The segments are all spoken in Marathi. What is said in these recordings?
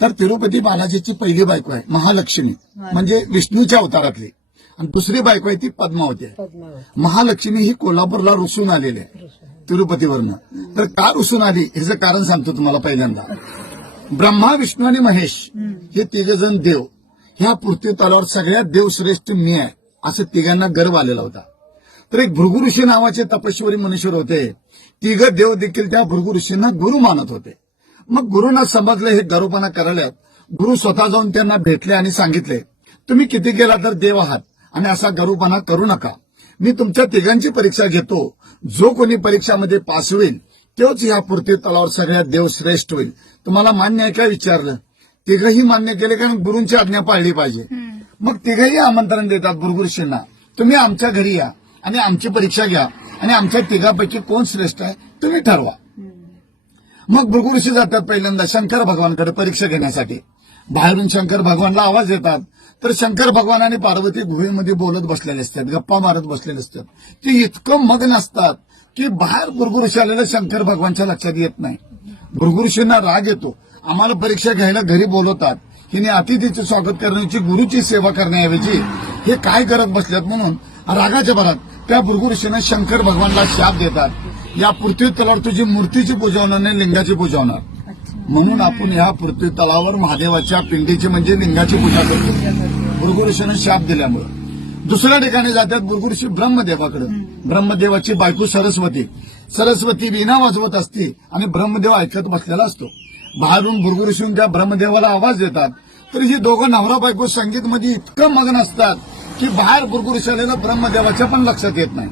तर तिरुपती बालाजीची पहिली बायको आहे महालक्ष्मी, म्हणजे विष्णूच्या अवतारातली, आणि दुसरी बायको आहे ती पद्मावती आहे. महालक्ष्मी ही कोल्हापूरला रुसून आलेली आहे तिरुपतीवरनं. तर का रुसून आली ह्याचं कारण सांगतो तुम्हाला. पहिल्यांदा ब्रह्मा, विष्णू आणि महेश हे तिघजण देव, ह्या पृथ्वी तलावर सगळ्यात देवश्रेष्ठ मी आहे असं तिघांना गर्व आलेला होता. तर एक भृगु ऋषी नावाचे तपस्वी मनुष्य होते. तिघ देव देखील त्या भृगु ऋषींना गुरु मानत होते. मग गुरुंना समजले हे गर्वपणा करायला. गुरु स्वतः जाऊन त्यांना भेटले आणि सांगितले, तुम्ही किती केला तर देव आहात आणि असा गर्वपणा करू नका. मी तुमच्या तिघांची परीक्षा घेतो. जो कोणी परीक्षामध्ये पास होईल तोच ह्या पृथ्वी तलावर सगळ्यात देवश्रेष्ठ होईल. तुम्हाला मान्य आहे काय विचारलं. तिघही मान्य केले, कारण गुरूंची आज्ञा पाळली पाहिजे. मग तिघही आमंत्रण देतात भृगु ऋषींना, तुम्ही आमच्या घरी या आणि आमची परीक्षा घ्या आणि आमच्या तिघापैकी कोण श्रेष्ठ आहे तुम्ही ठरवा. मग भृगु ऋषी जातात पहिल्यांदा शंकर भगवानकडे परीक्षा घेण्यासाठी. बाहेरून शंकर भगवानला आवाज येतात. तर शंकर भगवान आणि पार्वती गुहेमध्ये बोलत बसलेले असतात, गप्पा मारत बसलेले असतात. ते इतकं मग्न असतात की बाहेर भृगु ऋषी आलेलं शंकर भगवानच्या लक्षात येत नाही. भृगु ऋषींना राग येतो. आम्हाला परीक्षा घ्यायला घरी बोलवतात, हिने अतिथीचे स्वागत करण्याची, गुरुची सेवा करण्याऐवजी हे काय करत बसल्यात म्हणून रागाच्या भरात त्या भृगु ऋषीने शंकर भगवानला शाप देतात, या पृथ्वी तलावर तुझी मूर्तीची पूजा होणार नाही, लिंगाची पूजा होणार. म्हणून आपण ह्या पृथ्वी तलावर महादेवाच्या पिंडीची म्हणजे लिंगाची पूजा करतो भृगु ऋषीने शाप दिल्यामुळे. दुसऱ्या ठिकाणी जातात भृगु ऋषी ब्रह्मदेवाकडे. ब्रह्मदेवाची बायको सरस्वती वीणा वाजवत असते आणि ब्रह्मदेव ऐकत बसलेला असतो. बाहेरून भृगु ऋषी त्या ब्रह्मदेवाला आवाज देतात. तर ही दोघं नवरा बायको संगीतमध्ये इतकं मग्न असतात की बाहेर भृगु ऋषी आलेलं ब्रह्मदेवाच्या पण लक्षात येत नाही.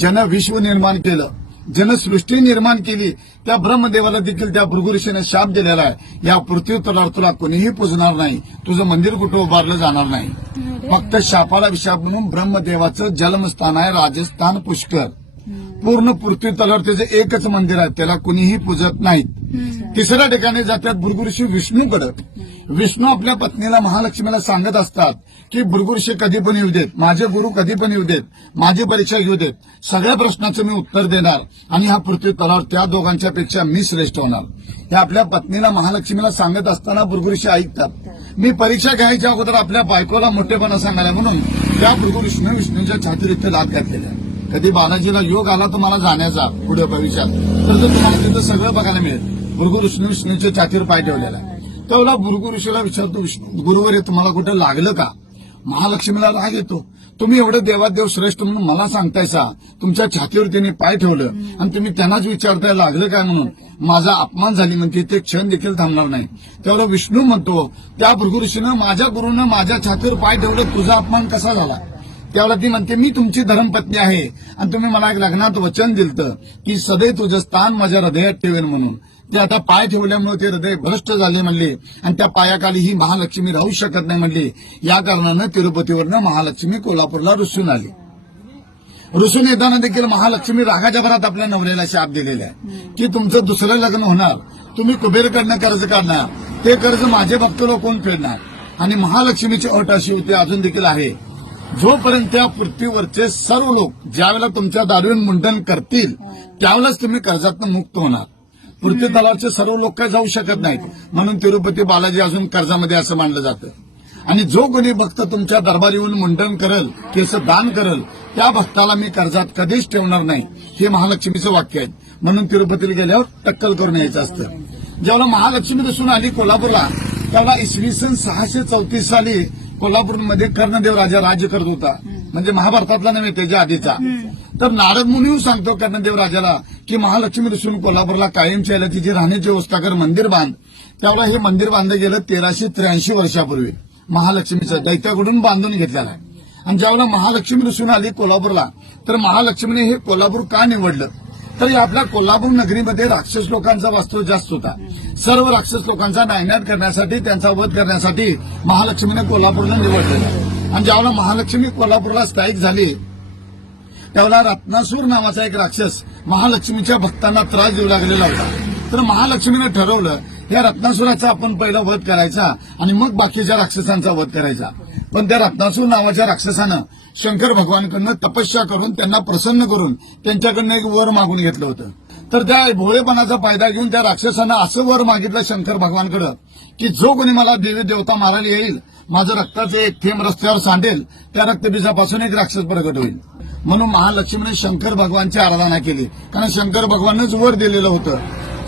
जन विश्व निर्माण केलं, जनसृष्टी निर्माण केली, त्या ब्रह्मदेवाला देखील त्या भृगु ऋषीने शाप दिलेला आहे, या पृथ्वी तलावर तुला कोणीही पूजणार नाही, तुझं मंदिर कुठं उभारलं जाणार नाही. फक्त शापाला विशाप म्हणून ब्रह्मदेवाचं जन्मस्थान आहे राजस्थान पुष्कर. पूर्ण पृथ्वी तलावर त्याचं एकच मंदिर आहे, त्याला कुणीही पूजत नाहीत. तिसऱ्या ठिकाणी जातात भृगु ऋषी विष्णूकडे. विष्णू आपल्या पत्नीला महालक्ष्मीला सांगत असतात की भृगु ऋषी कधी पण येऊ देत, माझे गुरु कधी पण येऊ देत, माझी परीक्षा घेऊ देत, सगळ्या प्रश्नाचं मी उत्तर देणार आणि ह्या पृथ्वी तलावर त्या दोघांच्या पेक्षा मी श्रेष्ठ होणार. हे आपल्या पत्नीला महालक्ष्मीला सांगत असताना भृगु ऋषी ऐकतात. मी परीक्षा घ्यायच्या अगोदर आपल्या बायकोला मोठेपणा सांगायला म्हणून त्या भृगु ऋषीने विष्णूच्या छातीवर इथे लाद घातलेल्या. कधी बालाजीला योग आला तुम्हाला जाण्याचा पुढे भविष्यात, तर तुम्हाला तिथं सगळं बघायला मिळेल. भृगु विष्णूच्या छातीवर पाय ठेवलेला आहे. तेवढा भृगु ऋषीला विचारतो, गुरुवर हे तुम्हाला कुठं लागलं का. महालक्ष्मीला राग येतो, तुम्ही एवढं देवादेव श्रेष्ठ म्हणून मला सांगतायसा, तुमच्या छातीवर त्यांनी पाय ठेवलं आणि तुम्ही त्यांनाच विचारताय लागलं काय म्हणून. माझा अपमान झाली म्हणते, ते क्षण देखील थांबणार नाही. तेवढा विष्णू म्हणतो, त्या भृगु ऋषीनं माझ्या गुरुनं माझ्या छातीवर पाय ठेवलं, तुझा अपमान कसा झाला. त्यावेळेला ती म्हणते, मी तुमची धर्मपत्नी आहे आणि तुम्ही मला एक लग्नात वचन दिलतं की सदैव तुझं स्थान माझ्या हृदयात ठेवेन म्हणून. ते आता पाय ठेवल्यामुळे ते हृदय भ्रष्ट झाले म्हणले आणि त्या पायाखाली ही महालक्ष्मी राहू शकत नाही म्हणली. या कारणानं तिरुपतीवरनं महालक्ष्मी कोल्हापूरला रुसून आली. रुसून येताना देखील महालक्ष्मी रागाच्या भरात आपल्या नवऱ्याला शाप दिलेला आहे की तुमचं दुसरं लग्न होणार, तुम्ही कुबेरकडनं कर्ज काढणार, ते कर्ज माझे भक्त लोक कोण फेडणार. आणि महालक्ष्मीची अट अशी होती, अजून देखील आहे, जोपर्यंत त्या पृथ्वीवरचे सर्व लोक ज्यावेळेला तुमच्या दारूवर मुंडन करतील त्यावेळेस तुम्ही कर्जातून मुक्त होणार. पृथ्वी तलावरचे सर्व लोक काय जाऊ शकत नाहीत. म्हणून तिरुपती बालाजी अजून कर्जामध्ये असं मानलं जातं. आणि जो कोणी भक्त तुमच्या दरबार येऊन मुंडन करल, केस दान करल, त्या भक्ताला मी कर्जात कधीच ठेवणार नाही, हे महालक्ष्मीचं वाक्य आहे. म्हणून तिरुपतीला गेल्यावर टक्कल करून यायचं असतं. जेव्हा महालक्ष्मी दिसून आली कोल्हापूरला, तेव्हा इसवी सन 634 साली कोल्हापूरमध्ये कर्णदेव राजा राज्य करत होता. म्हणजे महाभारतातला नव्हे, त्याच्या आधीचा. तर नारद मुनी सांगतो कर्णदेव राजाला की महालक्ष्मी दिसून कोल्हापूरला कायमची यायला तिची राहण्याची व्यवस्था कर, मंदिर बांध. त्यावेळेला हे मंदिर बांधलं गेलं 1383 वर्षापूर्वी. महालक्ष्मीचं दैत्याकडून बांधून घेतलेलं आहे. आणि ज्यावेळेला महालक्ष्मी दिसून आली कोल्हापूरला, तर महालक्ष्मीने हे कोल्हापूर का निवडलं, तर आपल्या कोल्हापूर नगरीमध्ये राक्षस लोकांचा वास्तव जास्त होता. सर्व राक्षस लोकांचा नायनाट करण्यासाठी, त्यांचा वध करण्यासाठी महालक्ष्मीने कोल्हापूरला निवडलेलं. आणि ज्यावेळेला महालक्ष्मी कोल्हापूरला स्थायिक झाली, त्यावेळेला रत्नासूर नावाचा एक राक्षस महालक्ष्मीच्या भक्तांना त्रास देऊ लागलेला होता. तर महालक्ष्मीने ठरवलं, या रत्नासुराचा आपण पहिला वध करायचा आणि मग बाकीच्या राक्षसांचा वध करायचा. पण त्या रत्नासूर नावाच्या राक्षसानं शंकर भगवानकडनं तपस्या करून त्यांना प्रसन्न करून त्यांच्याकडनं एक वर मागून घेतलं होतं. तर त्या भोळेपणाचा फायदा घेऊन त्या राक्षसानं असं वर मागितलं शंकर भगवानकडं की जो कोणी मला देवी देवता मारायला येईल, माझं रक्ताचं एक थेंब रस्त्यावर सांडेल, त्या रक्तबीजापासून एक राक्षस प्रगट होईल. म्हणून महालक्ष्मीने शंकर भगवानची आराधना केली, कारण शंकर भगवानच वर दिलेलं होतं.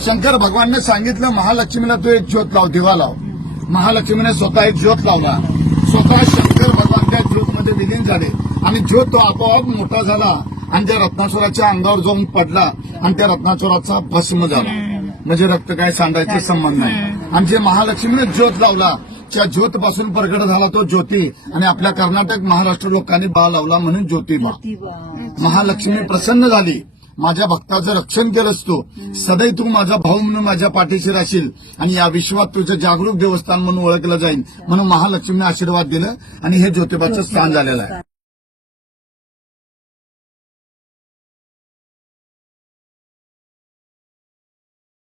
शंकर भगवानने सांगितलं महालक्ष्मीला तू एक ज्योत लाव, दिवा लाव. महालक्ष्मीने स्वतः एक ज्योत लावला. स्वतः शंकर भगवान त्या ज्योतमध्ये विलीन झाले आणि ज्योत तो आपोआप मोठा झाला आणि त्या रत्नासुराच्या अंगावर जाऊन पडला आणि त्या रत्नासुराचा भस्म झाला. म्हणजे रक्त काय सांडायचा संबंध नाही. आणि जे महालक्ष्मीने ज्योत लावला त्या ज्योत पासून प्रगट झाला तो ज्योती, आणि आपल्या कर्नाटक महाराष्ट्र लोकांनी बा लावला म्हणून ज्योतिबा. महालक्ष्मी प्रसन्न झाली, माझ्या भक्ताचं रक्षण केलंस तू, सदैव तू माझा भाऊ म्हणून माझ्या पाठीशी राहशील आणि या विश्वात तुझं जागरूक देवस्थान म्हणून ओळखलं जाईल. म्हणून महालक्ष्मीने आशीर्वाद दिलं आणि हे ज्योतिबाचं स्थान झालेलं आहे.